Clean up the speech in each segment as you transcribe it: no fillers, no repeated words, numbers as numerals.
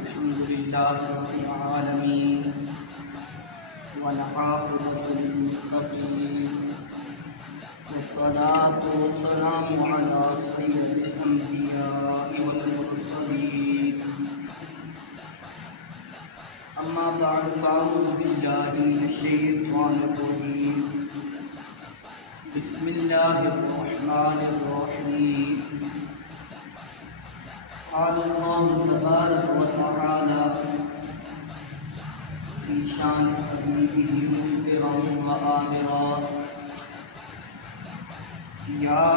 الحمد لله رب العالمين والعاقبة للمتقين والصلاة والسلام على سيد الأنبياء والمرسلين أما بعد فأعوذ بالله من الشيطان الرجيم بسم الله الرحمن الرحيم قال الله تبارك وتعالى في شان حبيبه منذرا وآمرا يا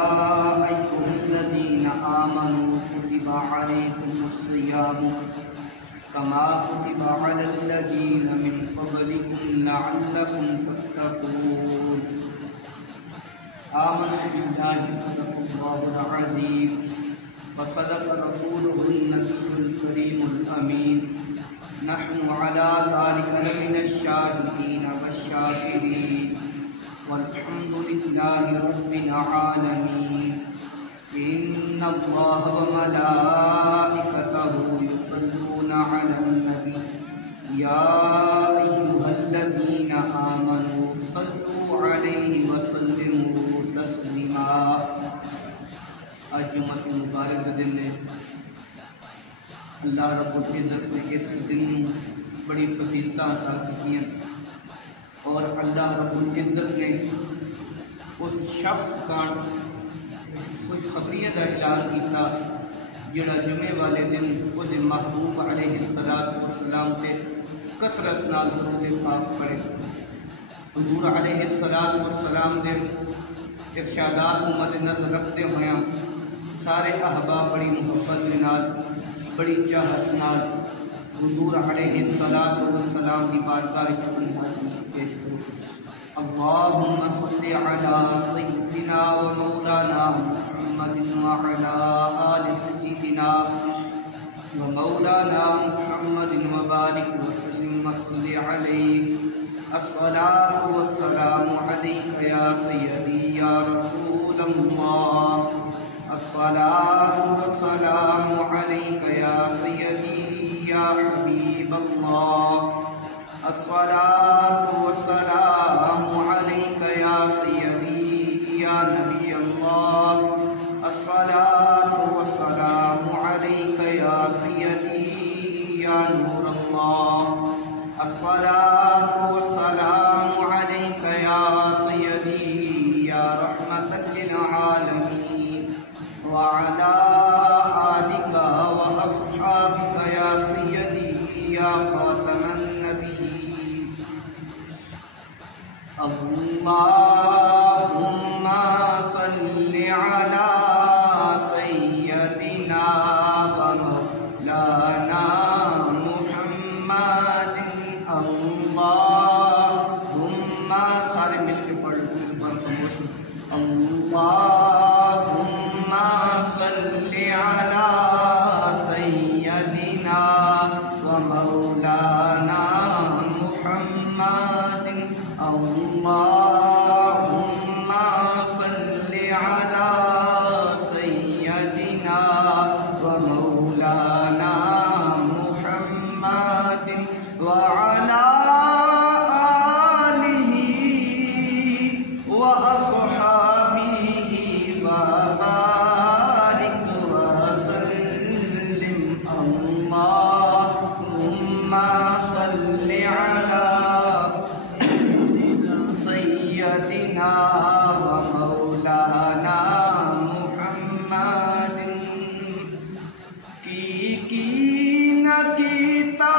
أيها الذين آمنوا كتب عليكم الصيام كما كتب على الذين من قبلكم لعلكم تتقون آمنت بالله صدق الله العظيم وصدق رسوله النبي الكريم الأمين نحن على ذلك لمن الشاهدين والشاكرين والحمد لله رب العالمين إن الله وملائكته يصلون على النبي يا أيها الذين آمنوا صلوا عليه وسلموا تسليما آج جمعہ کے مبارک دن نے اللہ رب العزت نے اس دن بڑی فضیلتاں عطا کی ہیں اور اللہ رب العزت نے اس شخص کا خوشخبری کا اعلان کیا جڑا جمعے والے دن وہ محبوب علیہ السلام سے کثرت نال درود پاک پڑھے حضور علیہ السلام نے ارشادات مد نظر رکھتے ہوئے سارے احباب بڑی محبت نال بڑی چاہت نال حضور علیہ السلام کی بارگاہ میں اپنی حاضری پیش کرو اللہم صلی علی سیدنا و مولانا محمد وعلی آل سیدنا و مولانا محمد وبارک وسلم وصلی علیہ الصلاة والسلام علیک یا سیدی یا رسول اللہ الصلاة والسلام علیک یا سیدی یا حبیب اللہ الصلاة والسلام علیک یا سیدی یا نبی اللہ الصلاة والسلام علیک یا سیدی یا نور اللہ الصلاة والسلام علیک یا سیدی یا رحمت للعالمین وعلى آلك وأصحابك يا سيدي يا خاتم النبيين اللهم صل على سيدنا ومولانا محمد اللهم سارے مل کے پڑھ اللهم صل على سيدنا ومولانا محمد اللهم صل على سيدنا ومولانا محمد وعلى آله وأصحابه وبارك وسلم اللهم صل على سيدنا ومولانا محمد کی نہ کیتا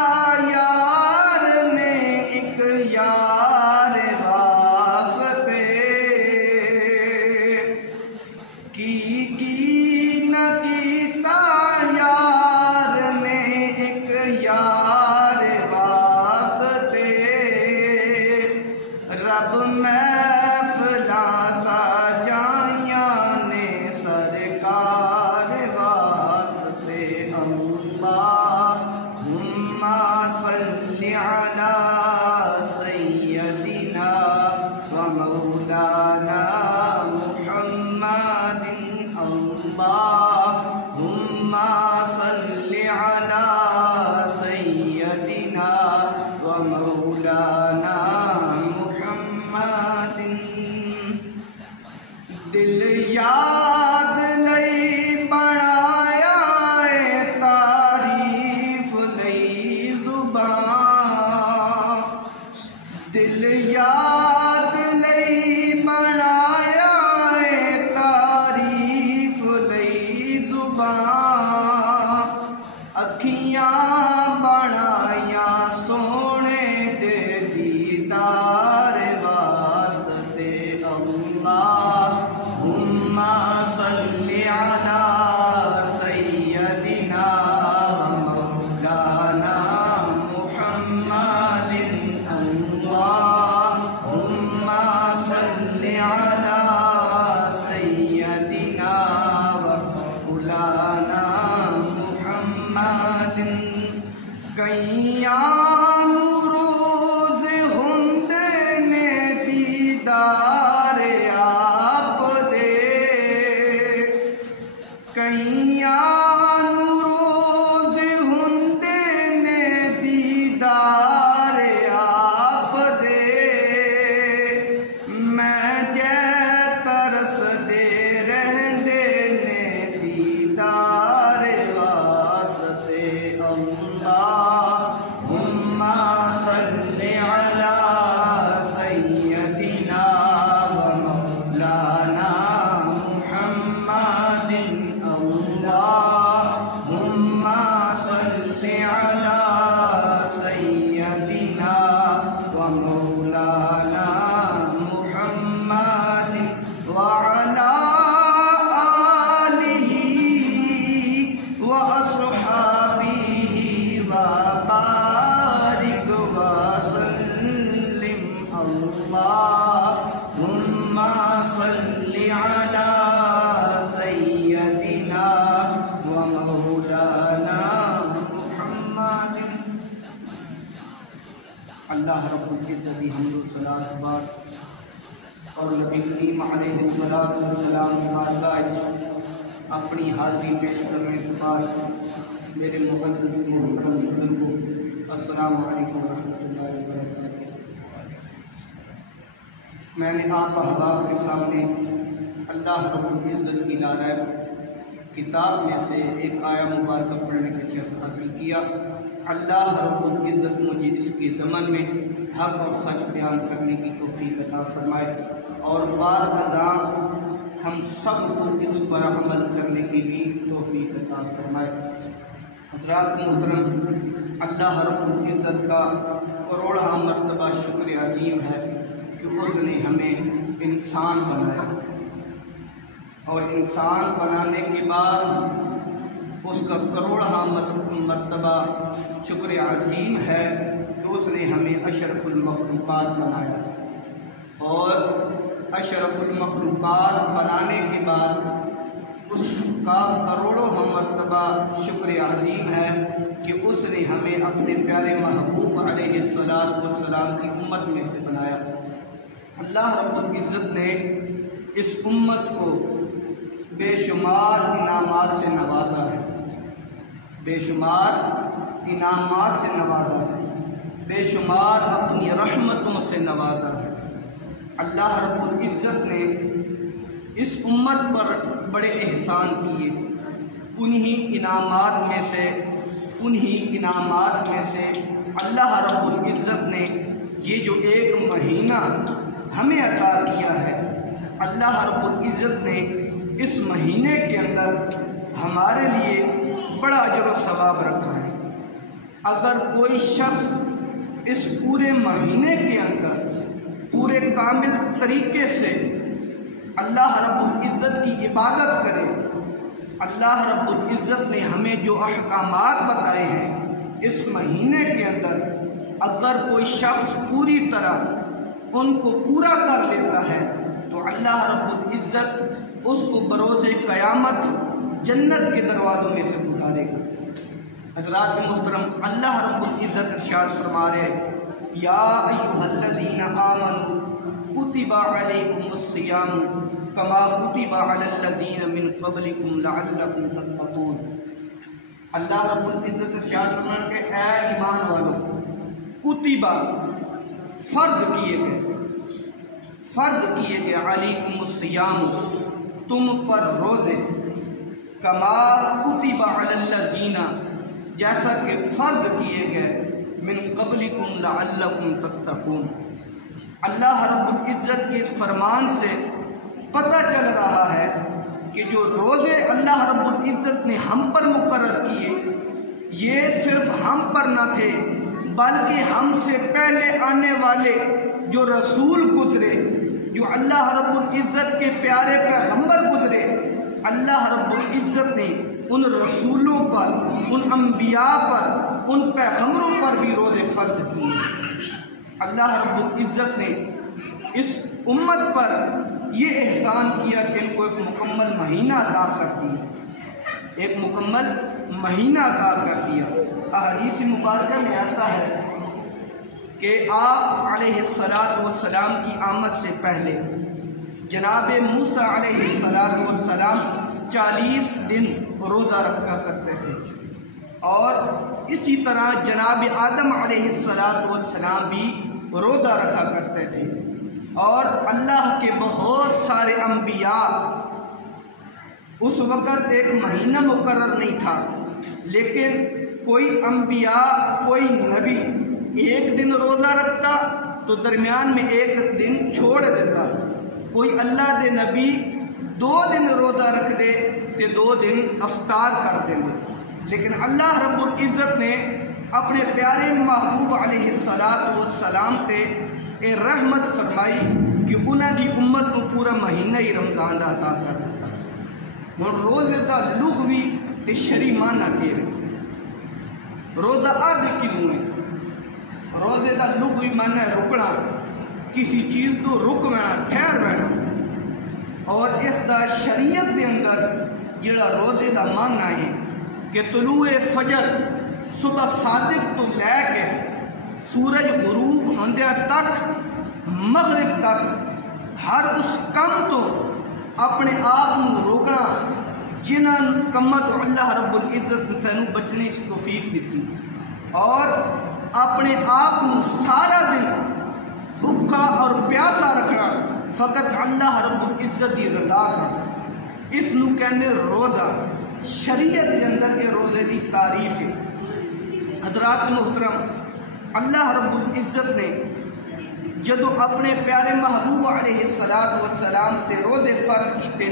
یار نے ایک یار واسطے کی نہ کیتا یار نے ایک یار واسطے رب محفلاں سجائیاں نے سرکار واسطے اللہم صل علی سیدنا ومولانا محمد اللہم صل علی دل یاد لئی بنایا تعریف لئی زبان اکھیاں بنایا سونے دے دیدار واسطے اللہم صلی علی سیدنا مولانا محمد اللہم صلی علی سیدنا مولانا محمد کئیاں روز ہندے نے دیدار آپ دے کئیاں روز ہندے نے دیدار آپ دے میں جے ترس دے رہندے نے دیدار واسطے اللہم صلی علی سیدنا ومولانا محمد اللہم صلی علی سیدنا ومولانا محمد وعلی آلہ وأصحابہ وبارک وسلم اللہم صلی علی سیدنا ومولانا محمد۔ اللہ رب العزت کی حمد و صلاۃ بعد اور نبی کریم علیہ الصلوۃ والسلام کی بارگاہ اپنی حاضری پیش کرنے کے بعد میرے معزز محترم بزرگوں السلام علیکم ورحمۃ اللہ وبرکاتہ۔ میں نے آپ احباب کے سامنے اللہ رب العزت کی نازل کتاب میں سے ایک آیہ مبارکہ پڑھنے کا شرف حاصل کیا۔ اللہ رب العزت مجھے اس کے ضمن میں حق اور سچ بیان کرنے کی توفیق عطا فرمائے اور بعد ازاں ہم سب کو اس پر عمل کرنے کی بھی توفیق عطا فرمائے۔ حضرات محترم، اللہ رب العزت کا کروڑہ مرتبہ شکر عظیم ہے کہ اس نے ہمیں انسان بنایا اور انسان بنانے کے بعد اس کا کروڑہ مرتبہ شکر عظیم ہے کہ اس نے ہمیں اشرف المخلوقات بنایا اور اشرف المخلوقات بنانے کے بعد اس کا کروڑوں مرتبہ شکر عظیم ہے کہ اس نے ہمیں اپنے پیارے محبوب علیہ الصلوۃ والسلام کی امت میں سے بنایا۔ اللہ رب العزت نے اس امت کو بے شمار انعامات سے نوازا ہے، بے شمار انعامات سے نوازا ہے، بے شمار اپنی رحمتوں سے نوازا ہے۔ اللہ رب العزت نے اس امت پر بڑے احسان کیے۔ انہی انعامات میں سے اللہ رب العزت نے یہ جو ایک مہینہ ہمیں عطا کیا ہے، اللہ رب العزت نے اس مہینے کے اندر ہمارے لیے بڑا اجر و ثواب رکھا ہے۔ اگر کوئی شخص اس پورے مہینے کے اندر پورے کامل طریقے سے اللہ رب العزت کی عبادت کرے، اللہ رب العزت نے ہمیں جو احکامات بتائے ہیں اس مہینے کے اندر اگر کوئی شخص پوری طرح ان کو پورا کر لیتا ہے تو اللہ رب العزت اس کو بروز قیامت جنت کے دروازوں میں سے گزارے گا۔ حضرات محترم، اللہ رب العزت ارشاد فرما رہے یا ایھا الذین آمنوا کتب علیکم الصیام کما کتب علی الذین من قبلکم لعلکم تتقون۔ اللہ رب العزت ارشاد فرما کہ اے ایمان والو، کتبہ فرض کیے گئے علیکم الصیام تم پر روزے، کما کتب علی الذین جیسا کہ فرض کیے گئے من قبلکم لعلکم تتقون اللہ رب العزت کے اس فرمان سے پتہ چل رہا ہے کہ جو روزے اللہ رب العزت نے ہم پر مقرر کیے یہ صرف ہم پر نہ تھے بلکہ ہم سے پہلے آنے والے جو رسول گزرے، جو اللہ رب العزت کے پیارے پیغمبر گزرے، اللہ رب العزت نے ان رسولوں پر، ان انبیاء پر، ان پیغمبروں پر بھی روزے فرض کیے۔ اللہ رب العزت نے اس امت پر یہ احسان کیا کہ ان کو ایک مکمل مہینہ عطا کر دیا، ایک مکمل مہینہ عطا کر دیا۔ احادیث مبارکہ میں آتا ہے کہ آپ علیہ السلام کی آمد سے پہلے جناب موسیٰ علیہ السلام 40 دن روزہ رکھا کرتے تھے، اور اسی طرح جناب آدم علیہ السلام بھی روزہ رکھا کرتے تھے، اور اللہ کے بہت سارے انبیاء، اس وقت ایک مہینہ مقرر نہیں تھا، لیکن کوئی انبیاء، کوئی نبی ایک دن روزہ رکھتا تو درمیان میں ایک دن چھوڑ دیتا، کوئی اللہ دے نبی 2 دن روزہ رکھ دے تو 2 دن افطار کر دیں گے، لیکن اللہ رب العزت نے اپنے پیارے محبوب علیہ السلام تے اے رحمت فرمائی کہ انہاں دی امت کو پورا مہینہ ہی رمضان دا عطا کر دیتا۔ ہن روزے دا لغوی تے شرعی معنی کی روزہ آدھ کیوں ہے؟ روزے دا لغوی معنی ہے رکنا، کسی چیز تو رکنا، ٹھہر رہنا، اور اس دا شریعت دے اندر جڑا روزے دا معنی ہے کہ طلوع فجر صبح صادق تو لے کے سورج غروب ہوندیا تک، مغرب تک ہر اس کم تو اپنے آپ کو روکنا جنہاں کمت اللہ رب العزت سانو بچنے کی توفیق دیتی، اور اپنے آپ کو سارا دن بھوکا اور پیاسا رکھنا فقط اللہ رب العزت کی رضا کا، اس نو کہنے روزہ۔ شریعت کے اندر یہ روزے کی تعریف ہے۔ حضرات محترم، اللہ رب العزت نے جدو اپنے پیارے محبوب علیہ السلام تے روزے فرض کیتے،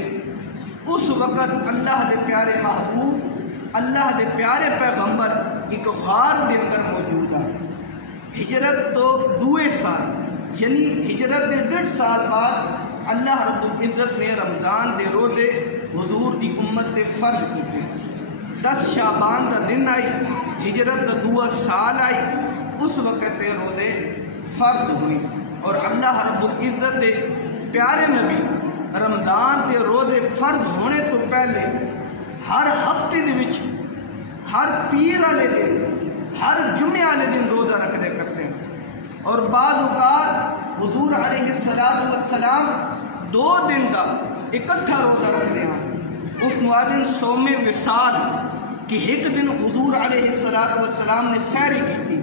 اس وقت اللہ دے پیارے محبوب، اللہ دے پیارے پیغمبر ایک غار دے اندر موجود ہے۔ ہجرت تو 2 سال، یعنی ہجرت کے 1.5 سال بعد اللہ رب العزت نے رمضان دے روزے حضور دی امت تے فرض کیتے۔ 10 شعبان دا دن آئی، ہجرت دا 2 سال آئی، اس وقت تے روزے فرض ہوئی، اور اللہ رب العزت دے پیارے نبی رمضان دے روزے فرض ہونے تو پہلے ہر ہفتے دے وچ، ہر پیر والے دن، ہر جمعے والے دن روزہ رکھتے کرتے ہیں، اور بعض اوقات حضور علیہ السلام 2 دن کا اکٹھا روزہ رکھتے ہیں۔ اس موادن صوم وصال کہ ایک دن حضور علیہ السلام نے سحری کی تھی،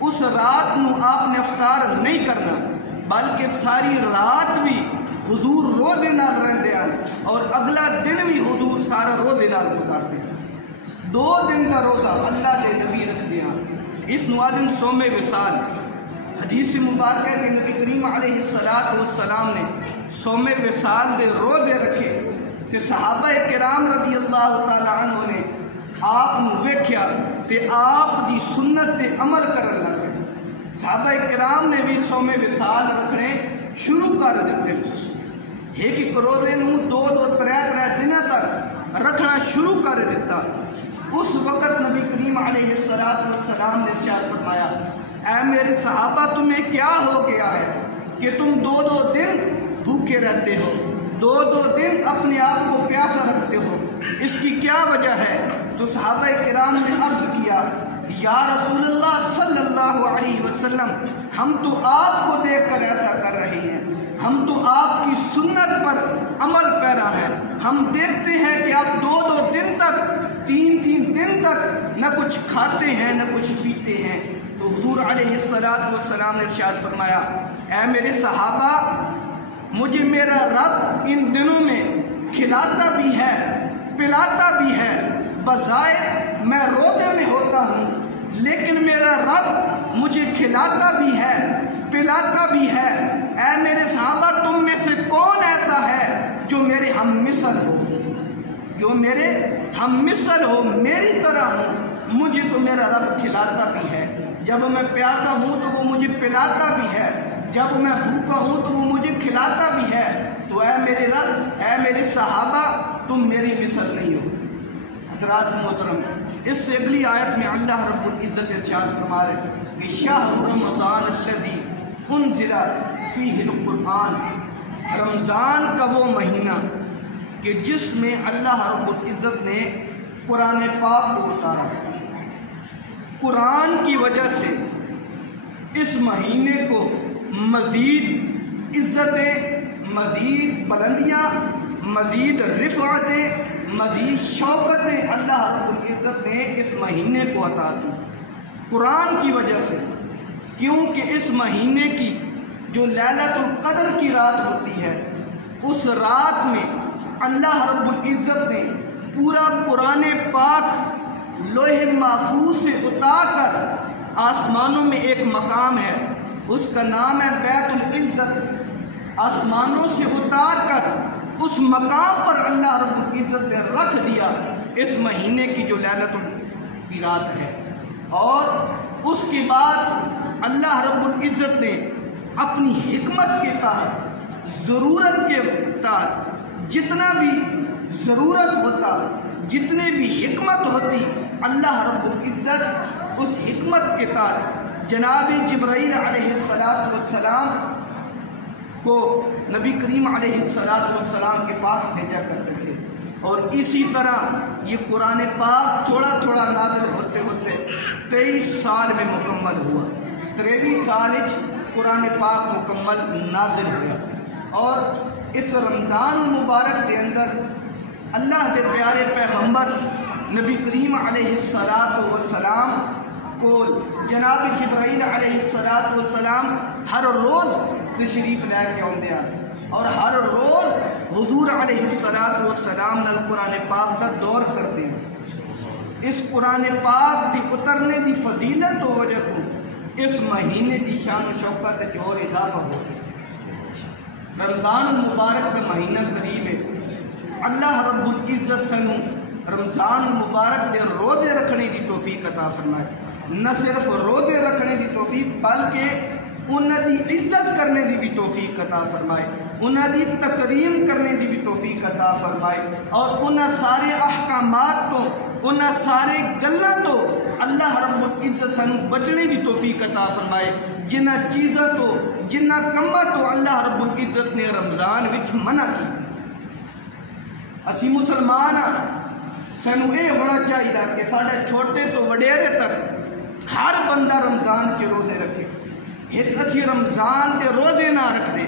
اس رات نو آپ نے افطار نہیں کرنا، بلکہ ساری رات بھی حضور روزے نال رہندے ہیں، اور اگلا دن بھی حضور سارا روزے نال گزارتے ہیں۔ 2 دن کا روزہ اللہ دے نبی رکھتے ہیں، اس موادن صوم وصال۔ حدیث مبارکہ کہ نبی کریم علیہ السلام نے صوم وصال دے روزے رکھے، تے صحابہ کرام رضی اللہ تعالیٰ عنہ نے آپ نو ویکھیا تے آپ دی سنت تے عمل کرن لگے۔ صحابہ کرام نے بھی صوم وصال رکھنے شروع کر دیتے، ایک روزے نو 2-3 دنوں تک رکھنا شروع کر دیتا۔ اس وقت نبی کریم علیہ السلام نے ارشاد فرمایا، اے میرے صحابہ تمہیں کیا ہو گیا ہے کہ تم 2 دن بھوکے رہتے ہو، 2 دن اپنے آپ کو پیاسا رکھتے ہو، اس کی کیا وجہ ہے؟ تو صحابہ کرام نے عرض کیا، یا رسول اللہ صلی اللہ علیہ وسلم، ہم تو آپ کو دیکھ کر ایسا کر رہے ہیں، ہم تو آپ کی سنت پر عمل پیرا ہے، ہم دیکھتے ہیں کہ آپ 2 دن تک، 3 دن تک نہ کچھ کھاتے ہیں نہ کچھ پیتے ہیں۔ تو حضور علیہ السلام نے ارشاد فرمایا، اے میرے صحابہ، مجھے میرا رب ان دنوں میں کھلاتا بھی ہے، پلاتا بھی ہے، بظاہر میں روزے میں ہوتا ہوں، لیکن میرا رب مجھے کھلاتا بھی ہے، پلاتا بھی ہے۔ اے میرے صحابہ تم میں سے کون ایسا ہے جو میرے ہم مثل ہو، جو میرے ہم مثل ہو، میری طرح ہو؟ مجھے تو میرا رب کھلاتا بھی ہے، جب میں پیاسا ہوں تو وہ مجھے پلاتا بھی ہے، جب میں بھوکا ہوں تو وہ مجھے کھلاتا بھی ہے۔ تو اے میرے رب، اے میرے صحابہ تم میری مثل نہیں ہو۔ حضرات محترم، اس سے اگلی آیت میں اللہ رب العزت ارشاد فرما رہے کہ شہر رمضان الذی انزل فیہ القرآن، رمضان کا وہ مہینہ کہ جس میں اللہ رب العزت نے قرآن پاک کو اتارا۔ قرآن کی وجہ سے اس مہینے کو مزید عزتیں، مزید بلندیاں، مزید رفعتیں، مزید شوکتیں اللہ رب العزت نے اس مہینے کو عطا کی قرآن کی وجہ سے، کیونکہ اس مہینے کی جو لیلۃ القدر کی رات ہوتی ہے، اس رات میں اللہ رب العزت نے پورا قرآن پاک لوح محفوظ سے اتار کر آسمانوں میں ایک مقام ہے، اس کا نام ہے بیت العزت، آسمانوں سے اتار کر اس مقام پر اللہ رب العزت نے رکھ دیا اس مہینے کی جو لیلۃ کی رات ہے۔ اور اس کے بعد اللہ رب العزت نے اپنی حکمت کے تحت، ضرورت کے تحت جتنا بھی ضرورت ہوتا، جتنے بھی حکمت ہوتی، اللہ رب العزت اس حکمت کے تحت جناب جبرائیل علیہ السلام کو نبی کریم علیہ السلام کے پاس بھیجا کرتے تھے، اور اسی طرح یہ قرآن پاک تھوڑا تھوڑا نازل ہوتے ہوتے 23 سال میں مکمل ہوا۔ 23 سال قرآن پاک مکمل نازل ہوا، اور اس رمضان المبارک کے اندر اللہ کے پیارے پیغمبر نبی کریم علیہ السلام کو جناب جبرائیل علیہ السلام ہر روز تشریف لے کے آتے ہیں، اور ہر روز حضور علیہ السلام نال قرآن پاک کا دور کرتے ہیں۔ اس قرآن پاک کی اترنے کی فضیلت تو وجہ تو اس مہینے کی شان و شوکت اور اضافہ ہو گیا۔ رمضان المبارک کا مہینہ قریب ہے، اللہ رب العزت سنو رمضان المبارک کے روزے رکھنے کی توفیق عطا فرمائے، نہ صرف روزے رکھنے کی توفیق بلکہ انہاں دی عزت کرنے دی بھی توفیق عطا فرمائے، انہاں دی تکریم کرنے دی بھی توفیق عطا فرمائے، اور انہاں سارے احکامات تو، انہاں سارے گلاں تو اللہ رب العزت سانو بچنے دی توفیق عطا فرمائے، جنہ چیزاں تو، جنہ کماں تو اللہ رب العزت نے رمضان وچ منع کی۔ اسی مسلمان سانو اے ہونا چاہیے کہ ساڑھے چھوٹے تو وڈیرے تک ہر بندہ رمضان کے روزے رکھے، ایک اچھی رمضان کے روزے نہ رکھ دے،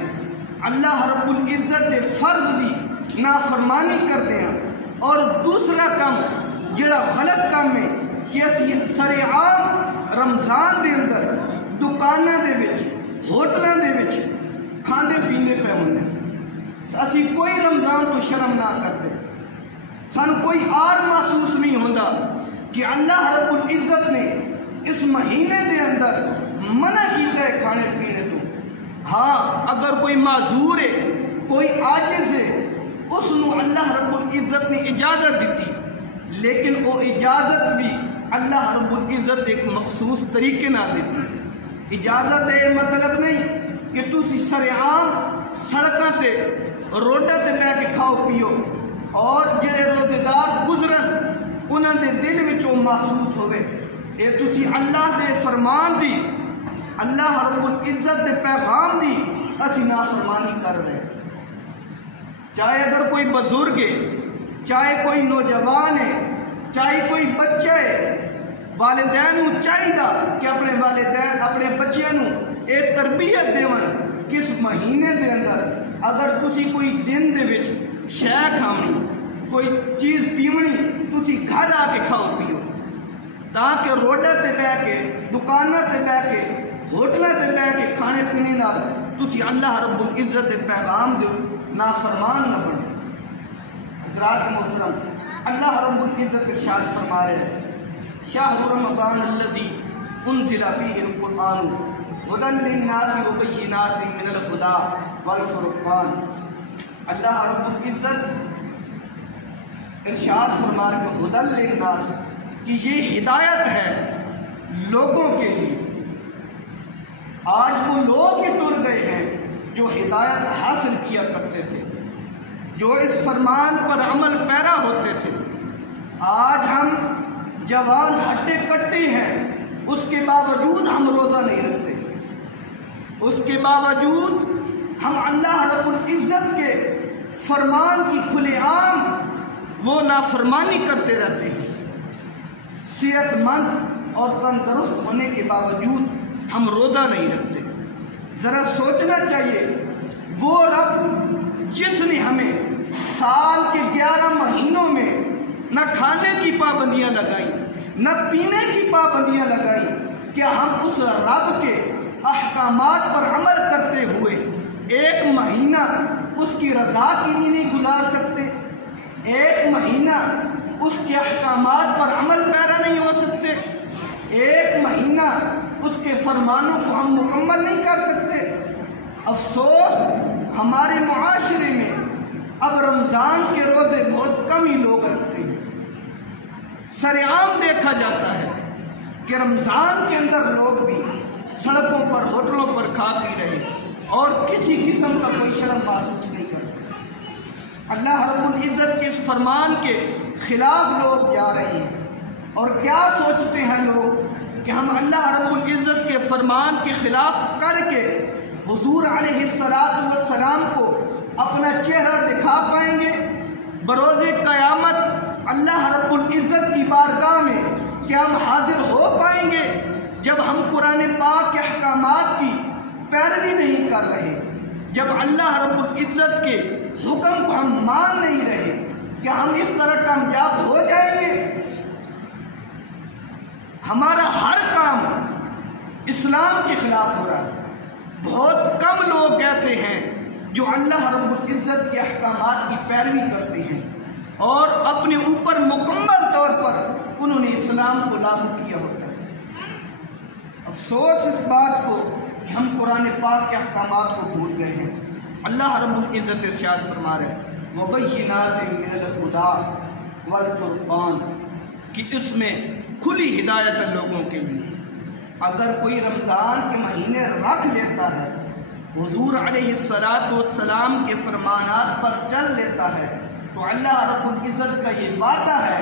اللہ رب العزت دے فرض دی نافرمانی کرتے ہیں، اور دوسرا کام جڑا غلط کام ہے کہ اسی سر عام رمضان دے اندر دکاناں دے وچ، ہوٹلاں دے وچ کھاندے پیندے پہ ہونے، اسی کوئی رمضان تو شرم نہ کرتے، سان کوئی آر محسوس نہیں ہوتا کہ اللہ رب العزت نے اس مہینے دے اندر منع کیتا ہے کھانے پینے تو۔ ہاں اگر کوئی معذور ہے، کوئی عاجز ہے، اس نو اللہ رب العزت نے اجازت دیتی، لیکن وہ اجازت بھی اللہ رب العزت ایک مخصوص طریقے نہ دیتی۔ اجازت ہے مطلب نہیں کہ تسی سر عام سڑکاں تے روڈاں تے بہ کے کھاؤ پیو، اور جڑے روزے دار گزرن انہاں دے دل وچ وہ محسوس ہوئے اے تسی اللہ دے فرمان دی، اللہ رب العزت دے پیغام دی اسی نافرمانی کر رہے۔ چاہے اگر کوئی بزرگ ہے، چاہے کوئی نوجوان ہے، چاہے کوئی بچہ ہے، والدین نو چاہیے کہ اپنے والدین اپنے بچیاں نو اے تربیت دیون کس مہینے دے اندر اگر تسی کوئی دن دے وچ شے کھاونی، کوئی چیز پیونی، تسی گھر آ کے کھاؤ پیو، تاکہ روڈاں تے بہ کے، دکاناں تے بہ کے، ہوٹلاں تے بہ کے کھانے پینے نال تسی اللہ رب العزت دے پیغام دے نافرمان نہ بنو۔ حضرات محترم، اللہ رب العزت ارشاد فرما رہے ہیں شہر رمضان الذی انزل فیہ القرآن ہدی للناس وبینات من الہدی والفرقان۔ اللہ رب العزت ارشاد فرما کہ ہدی للناس، کہ یہ ہدایت ہے لوگوں کے لیے۔ آج وہ لوگ ہی ٹر گئے ہیں جو ہدایت حاصل کیا کرتے تھے، جو اس فرمان پر عمل پیرا ہوتے تھے۔ آج ہم جوان ہٹے کٹے ہیں، اس کے باوجود ہم روزہ نہیں رکھتے، اس کے باوجود ہم اللہ رب العزت کے فرمان کی کھلے عام وہ نافرمانی کرتے رہتے ہیں۔ صحت مند اور تندرست ہونے کے باوجود ہم روزہ نہیں رکھتے۔ ذرا سوچنا چاہیے، وہ رب جس نے ہمیں سال کے 11 مہینوں میں نہ کھانے کی پابندیاں لگائیں نہ پینے کی پابندیاں لگائیں، کیا ہم اس رب کے احکامات پر عمل کرتے ہوئے ایک مہینہ اس کی رضا کے لیے نہیں گزار سکتے؟ ایک مہینہ اس کے احکامات پر عمل پیرا نہیں ہو سکتے؟ ایک مہینہ اس کے فرمانوں کو ہم مکمل نہیں کر سکتے؟ افسوس، ہمارے معاشرے میں اب رمضان کے روزے بہت کم ہی لوگ رکھتے ہیں۔ سر عام دیکھا جاتا ہے کہ رمضان کے اندر لوگ بھی سڑکوں پر ہوٹلوں پر کھا پی رہے اور کسی قسم کا کوئی شرم محسوس نہیں کرتے۔ اللہ رب العزت کے اس فرمان کے خلاف لوگ جا رہے ہیں، اور کیا سوچتے ہیں لوگ کہ ہم اللہ رب العزت کے فرمان کے خلاف کر کے حضور علیہ السلام کو اپنا چہرہ دکھا پائیں گے؟ بروز قیامت اللہ رب العزت کی بارگاہ میں کیا ہم حاضر ہو پائیں گے جب ہم قرآن پاک کے احکامات کی پیروی نہیں کر رہے، جب اللہ رب العزت کے حکم کو ہم مان نہیں رہے؟ کیا ہم اس طرح کامیاب ہو جائیں گے؟ ہمارا ہر کام اسلام کے خلاف ہو رہا ہے۔ بہت کم لوگ ایسے ہیں جو اللہ رب العزت کے احکامات کی پیروی کرتے ہیں اور اپنے اوپر مکمل طور پر انہوں نے اسلام کو لاگو کیا ہوتا ہے۔ افسوس اس بات کو کہ ہم قرآن پاک کے احکامات کو بھول گئے ہیں۔ اللہ رب العزت ارشاد فرما رہے ہیں وَبَيِّنَاتٍ مِّنَ الْهُدَىٰ وَالْفُرْقَانِ، کہ اس میں کھلی ہدایت ہے لوگوں کے لیے۔ اگر کوئی رمضان کے مہینے رکھ لیتا ہے، حضور علیہ السلام کے فرمانات پر چل لیتا ہے، تو اللہ رب العزت کا یہ وعدہ ہے،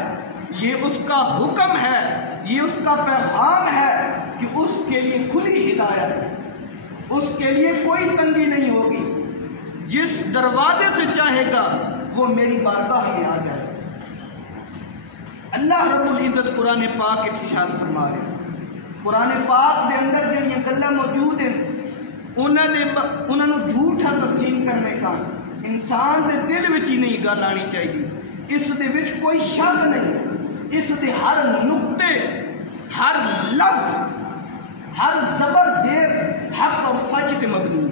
یہ اس کا حکم ہے، یہ اس کا پیغام ہے کہ اس کے لیے کھلی ہدایت ہے، اس کے لیے کوئی تنگی نہیں ہوگی۔ جس دروازے سے چاہے گا وہ میری بارگاہ میں آ جائے۔ اللہ رب العزت قرآن پاک ارشاد فرما رہے ہیں، قرآن پاک دے اندر جڑیاں گلاں موجود ہیں انہاں نوں جھوٹا تسلیم کرنے کا انسان دے دل وچ ہی نہیں گل آنی چاہیے۔ اس دے وچ کوئی شک نہیں، اس دے ہر نقطے، ہر لفظ، ہر زبر زیر حق اور سچ تے مبنی۔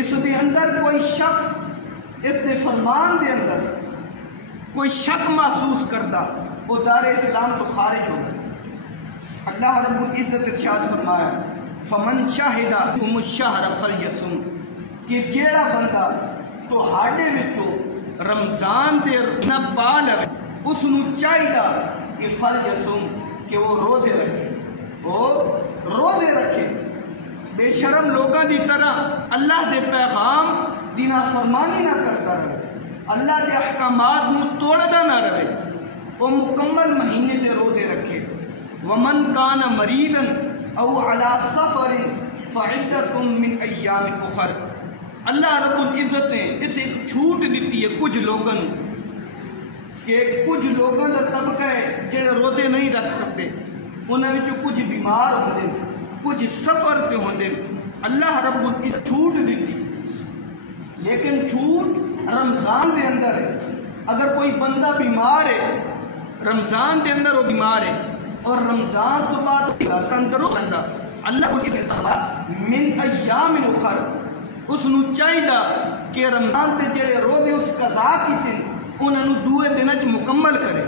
اس دے اندر کوئی شخص اس دے فرمان دے اندر کوئی شک محسوس کردہ وہ دار اسلام تو خارج ہو گئے۔ اللہ رب العزت ارشاد فرمایا فمن شاہد منکم الشہر فلیصم، کہ جیڑا بندہ تو ہاڈے وچوں رمضان دے نہ پا لے اس نو چاہیے کہ فلیصم، کہ وہ روزے رکھے، وہ روزے رکھے۔ بے شرم لوگاں دی طرح اللہ دے پیغام دی نافرمانی نہ کرتا رہے، اللہ دے احکامات نو توڑدا نہ رہے، وہ مکمل مہینے دے روزے رکھے۔ ومن کان مریضا او علی سفر فعدۃ من ایام اخر، اللہ رب العزت نے اتنے ایک چھوٹ دیتی ہے کچھ لوگوں کہ کچھ لوگوں کا طبقہ ہے جڑے روزے نہیں رکھ سکتے، انہاں وچوں کچھ بیمار ہوندے، کچھ سفر تے ہوندے، اللہ رب العزت چھوٹ دیتی۔ لیکن چھوٹ رمضان دے اندر ہے۔ اگر کوئی بندہ بیمار ہے، رمضان دے اندر وہ بیمار ہے اور رمضان تو بعد تندرست بندہ، اللہ کو من ایام اخر، اس نو چاہیے کہ رمضان دے جڑے روزے اس قضا کیتے انہاں نو دوے دناں وچ مکمل کرے۔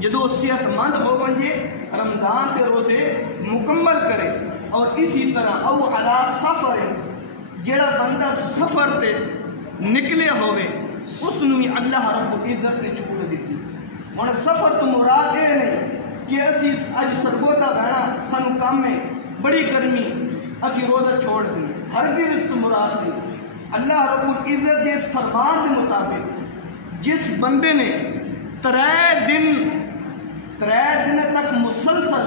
جدو صحت مند ہو بنجے رمضان دے روزے مکمل کرے اور اسی طرح او علی سفر جڑا بندہ سفر تے نکلے ہوئے اس نو بھی اللہ رب العزت نے چھوٹ دیتی. ہن سفر تو مراد یہ نہیں کہ اسی اج سرگوتا بہنا سانو کام ہے بڑی گرمی اسی روزہ چھوڑ دیں، ہرگز اس تو مراد نہیں. اللہ رب العزت کے فرمان کے مطابق جس بندے نے 3 دن تک مسلسل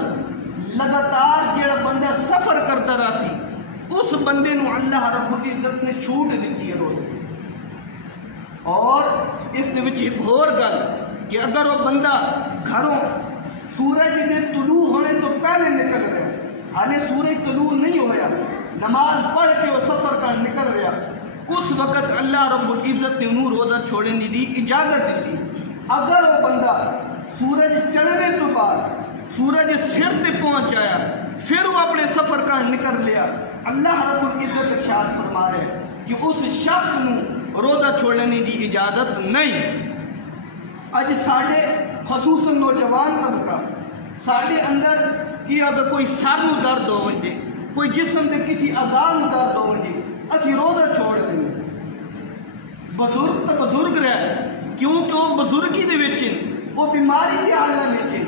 لگاتار جڑا بندہ سفر کرتا رہا سی اس بندے نو اللہ رب العزت نے چھوٹ دیتی ہے روزے. اور اس دے وچ ایک اور گل کہ اگر وہ بندہ گھروں سورج کے طلوع ہونے تو پہلے نکل رہا، حالے سورج طلوع نہیں ہویا، نماز پڑھ کے وہ سفر کا نکل رہا، اس وقت اللہ رب العزت نے انہوں روزہ چھوڑنے دی اجازت دیتی. اگر وہ بندہ سورج چڑھنے تو بعد سورج سر تے پہنچ آیا پھر وہ اپنے سفر کا نکل لیا، اللہ رب العزت ارشاد فرما رہے ہیں کہ اس شخص نو روزہ چھوڑنے دی اجازت نہیں. اج ساڑھے خصوصاً نوجوان طبقہ ساڑھے اندر کہ اگر کوئی سر نو درد ہو ونجے، کوئی جسم دے کسی اعضاء نو درد ہو ونجے، اسی روزہ چھوڑ دیں. بزرگ تو بزرگ رہے کیونکہ وہ بزرگی دے وچن وہ بیماری کے عالم وچن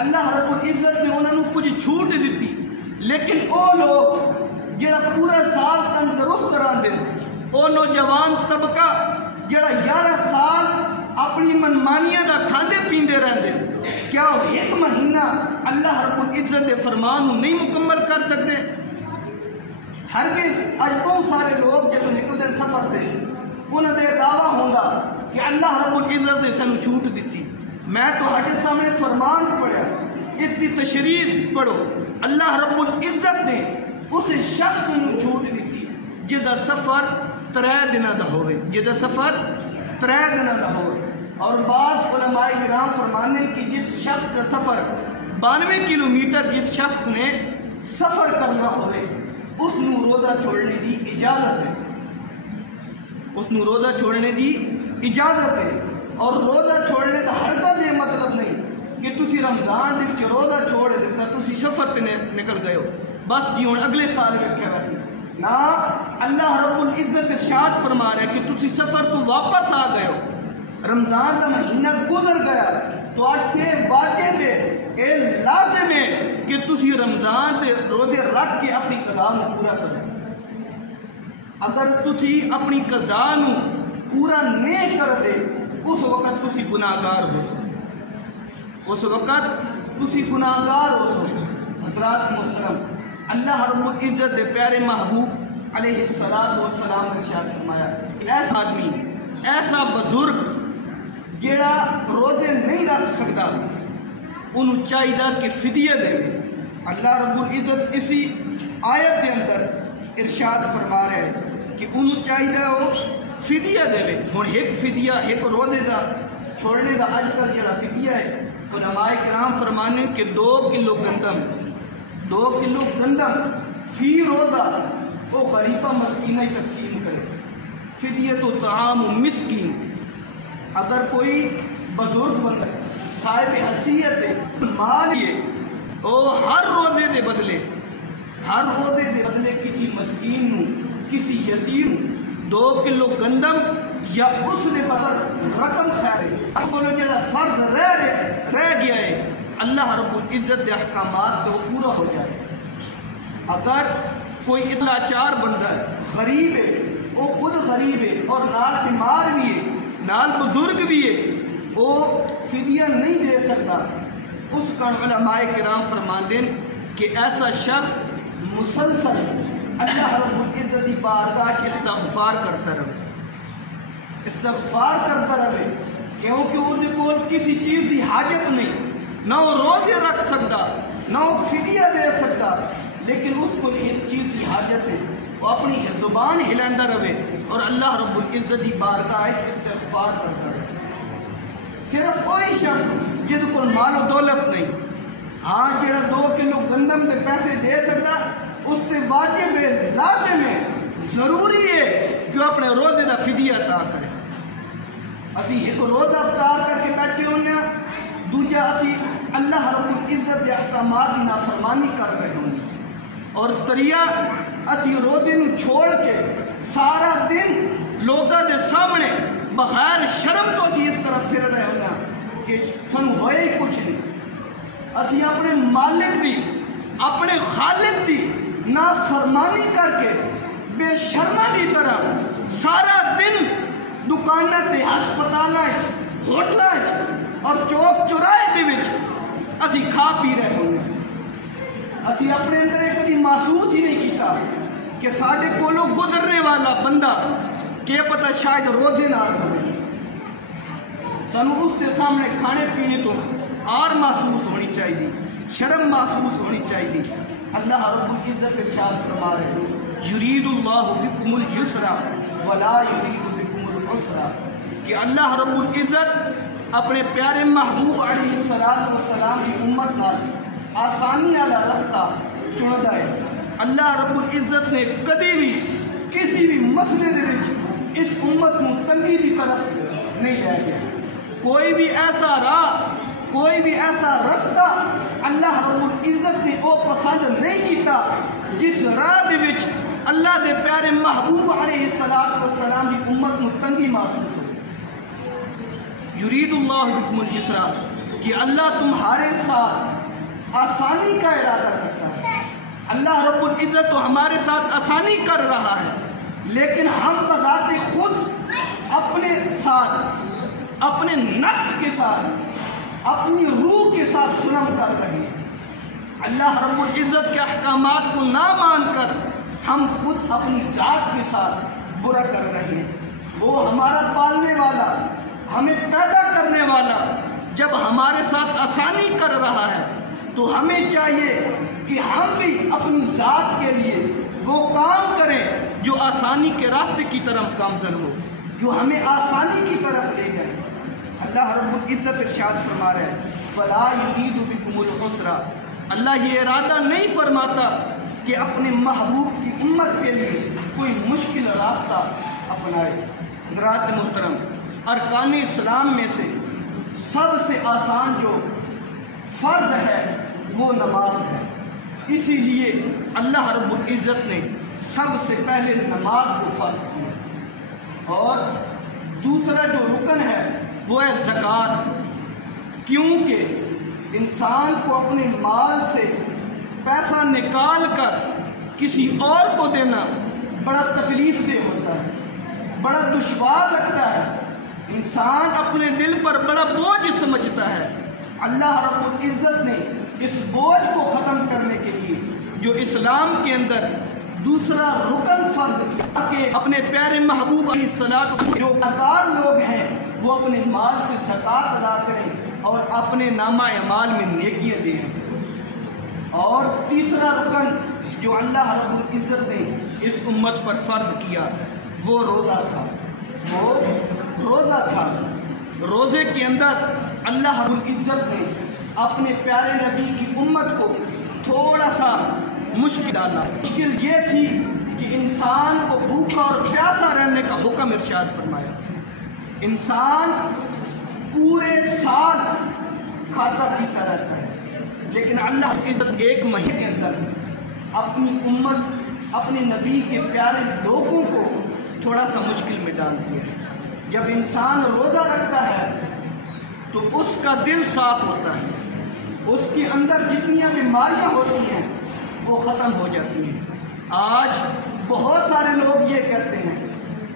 اللہ رب العزت نے انہوں نے کچھ چھوٹ دیتی. لیکن وہ لوگ جڑا پورا سال تندرست کران دے، وہ نوجوان طبقہ جڑا 11 سال اپنی منمانیاں دا کھاندے پیندے رہندے، کیا وہ 1 مہینہ اللہ رب العزت دے فرمان نہیں مکمل کر سکتے؟ ہرگز. اج بہت سارے لوگ جب نکلتے سفر تے انہوں نے دعویٰ ہوگا کہ اللہ رب العزت نے سانو چھوٹ دیتی. میں تو ہٹے سامنے فرمان پڑھا، اس کی تشریح پڑھو. اللہ رب العزت نے اس شخص کو چھوٹ دیتی جدا سفر 3 دن دا ہوئے، جدا سفر 3 دن دا ہوئے. اور بعض علماء کرام فرمانے کہ جس شخص کا سفر 92 کلومیٹر جس شخص نے سفر کرنا ہوئے اس نو روزہ چھوڑنے دی اجازت ہے، اس نو روزہ چھوڑنے دی اجازت ہے. اور روزہ چھوڑنے کا ہرگز یہ مطلب نہیں کہ تسی رمضان دے وچ روزہ چھوڑ دیتا تسی سفر تے نکل گئے ہو بس جی ہن اگلے سال ویکھیا ویسے نا. اللہ رب العزت ارشاد فرما رہا ہے کہ تسی سفر تو واپس آ گئے ہو، رمضان کا مہینہ گزر گیا تو آٹھے واجب ہے، اے لازم ہے کہ تسی رمضان دے روزے رکھ کے اپنی قضا نو پورا کرو. اگر تسی اپنی قضا نو پورا نہیں کر دے اس وقت تسی گناہگار ہو سکتے، اس وقت تسی گناہگار ہو سکتے. حضرات محترم، اللہ رب العزت دے پیارے محبوب علیہ السلام نے ارشاد فرمایا ایسا آدمی ایسا بزرگ جیڑا روزے نہیں رکھ سکتا انہوں چاہیے کہ فدیہ دے. اللہ رب العزت اسی آیت کے اندر ارشاد فرما رہے ہیں کہ انہوں چاہیے وہ فدیہ دے. ہوں ایک فدیہ ایک روزے کا چھوڑنے کا اج کل جڑا فدیہ ہے علماء کرام فرمانے کہ 2 کلو گندم فی روزہ وہ غریبہ مسکینہ ہی تقسیم کرے. فدیہ تو طعام مسکین. اگر کوئی بزرگ بندہ صاحب حیثیت ہے مال ہے وہ ہر روزے دے بدلے کسی مسکین نو کسی یتیم 2 کلو گندم یا اس نے برابر رقم خیر ہے بولو جڑا فرض رہ گیا ہے اللہ رب العزت دے احکامات تو پورا ہو جائے. اگر کوئی لاچار بندہ ہے غریب ہے وہ خود غریب ہے اور نال بیمار بھی ہے نال بزرگ بھی ہے وہ فدیہ نہیں دے سکتا اس کا علماء کرام فرماندے کہ ایسا شخص مسلسل اللہ رب العزت کی بارگاہ استغفار کرتا رہے کیونکہ وہ کسی چیز کی حاجت نہیں، نہ وہ روزے رکھ سکتا نہ وہ فدیہ دے سکتا، لیکن اس کو ایک چیز کی حاجت ہے وہ اپنی زبان ہلاندہ رہے اور اللہ رب العزت کی بارگاہ استغفار کرتا رہے. صرف وہی شخص جس کو مال و دولت نہیں، ہاں جڑا 2 کلو گندم کے پیسے دے سکتا اس سے واجب ہے لازم ہے ضروری ہے کہ وہ اپنے روزے کا فدیہ ادا کرے. اسی ایک روزہ افطار کر کے بیٹھے ہونے دوجا اسی اللہ رب العزت کے احکامات کی نافرمانی کر رہے ہوں. اور دریا اسی روزے نو چھوڑ کے سارا دن لوگوں کے سامنے بغیر شرم تو اسی اس طرح پھر رہے ہونا کہ سانو ہوئے ہی کچھ نہیں. اسی اپنے مالک دی اپنے خالق دی نافرمانی کر کے بے شرما دی طرح سارا دن دکانوں تے ہسپتالوں ہوٹلوں اور چوک چوراہے دے وچ اسی کھا پی رہے ہونے. اسی اپنے اندر کبھی محسوس ہی نہیں کیتا کہ ساڈے کولوں گزرنے والا بندہ کہ پتہ شاید روزے نہ ہوئے. سانو اس کے سامنے کھانے پینے تو آر محسوس ہونی چاہیے, شرم محسوس ہونی چاہیے. اللہ رب العزت ارشاد فرما رہے ہیں یرید اللہ بکم الجسر ولا یرید بکم العسر, کہ اللہ رب العزت اپنے پیارے محبوب علیہ السلام کی امت نال آسانی والا رستہ چنتا ہے. اللہ رب العزت نے کدی بھی کسی بھی مسئلے دے وچ اس امت نو تنگی دی طرف نہیں لے گیا. کوئی بھی ایسا راہ, کوئی بھی ایسا رستہ اللہ رب العزت نے او پسند نہیں کیتا جس راہ دے وچ اللہ دے پیارے محبوب علیہ السلام کی امت نو تنگی محسوس ہو. یرید اللہ بکم الجسر, کہ اللہ تمہارے ساتھ آسانی کا ارادہ کرتا ہے. اللہ رب العزت تو ہمارے ساتھ آسانی کر رہا ہے, لیکن ہم بذات خود اپنے ساتھ, اپنے نفس کے ساتھ, اپنی روح کے ساتھ ظلم کر رہے ہیں. اللہ رب العزت کے احکامات کو نہ مان کر ہم خود اپنی ذات کے ساتھ برا کر رہے ہیں. وہ ہمارا پالنے والا, ہمیں پیدا کرنے والا جب ہمارے ساتھ آسانی کر رہا ہے تو ہمیں چاہیے کہ ہم بھی اپنی ذات کے لیے وہ کام کریں جو آسانی کے راستے کی طرف گامزن ہو, جو ہمیں آسانی کی طرف لے جائے. اللہ رب العزت ارشاد فرما رہے ہیں وَلَا يُرِيدُ بِكُمُ الْعُسْرَ, اللہ یہ ارادہ نہیں فرماتا کہ اپنے محبوب کی امت کے لیے کوئی مشکل راستہ اپنائے. حضرات محترم, ارکان اسلام میں سے سب سے آسان جو فرض ہے وہ نماز ہے. اسی لیے اللہ رب العزت نے سب سے پہلے نماز کو فرض کیا. اور دوسرا جو رکن ہے وہ ہے زکوٰۃ, کیونکہ انسان کو اپنے مال سے پیسہ نکال کر کسی اور کو دینا بڑا تکلیف دہ ہوتا ہے, بڑا دشوار لگتا ہے, انسان اپنے دل پر بڑا بوجھ سمجھتا ہے. اللہ رب العزت نے اس بوجھ کو ختم کرنے کے لیے جو اسلام کے اندر دوسرا رکن فرض کیا کہ اپنے پیارے محبوب علیہ السلام جو ادار لوگ ہیں وہ اپنے مال سے زکوٰۃ ادا کریں اور اپنے نامہ اعمال میں نیکیاں دیں. اور تیسرا رکن جو اللہ رب العزت نے اس امت پر فرض کیا وہ روزہ تھا. وہ روزہ تھا. روزے کے اندر اللہ رب العزت نے اپنے پیارے نبی کی امت کو تھوڑا سا مشکل ڈالا. مشکل یہ تھی کہ انسان کو بھوکا اور پیاسا رہنے کا حکم ارشاد فرمایا. انسان پورے سال کھاتا پیتا رہتا ہے, لیکن اللہ کی عزت ایک مہینے کے اندر اپنی امت, اپنے نبی کے پیارے لوگوں کو تھوڑا سا مشکل میں ڈال دیا. جب انسان روزہ رکھتا ہے تو اس کا دل صاف ہوتا ہے, اس کے اندر جتنی بیماریاں ہوتی ہیں وہ ختم ہو جاتی ہیں. آج بہت سارے لوگ یہ کہتے ہیں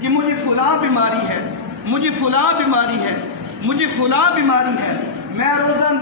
کہ مجھے فلاں بیماری ہے, مجھے فلاں بیماری ہے, مجھے فلاں بیماری ہے, میں روزہ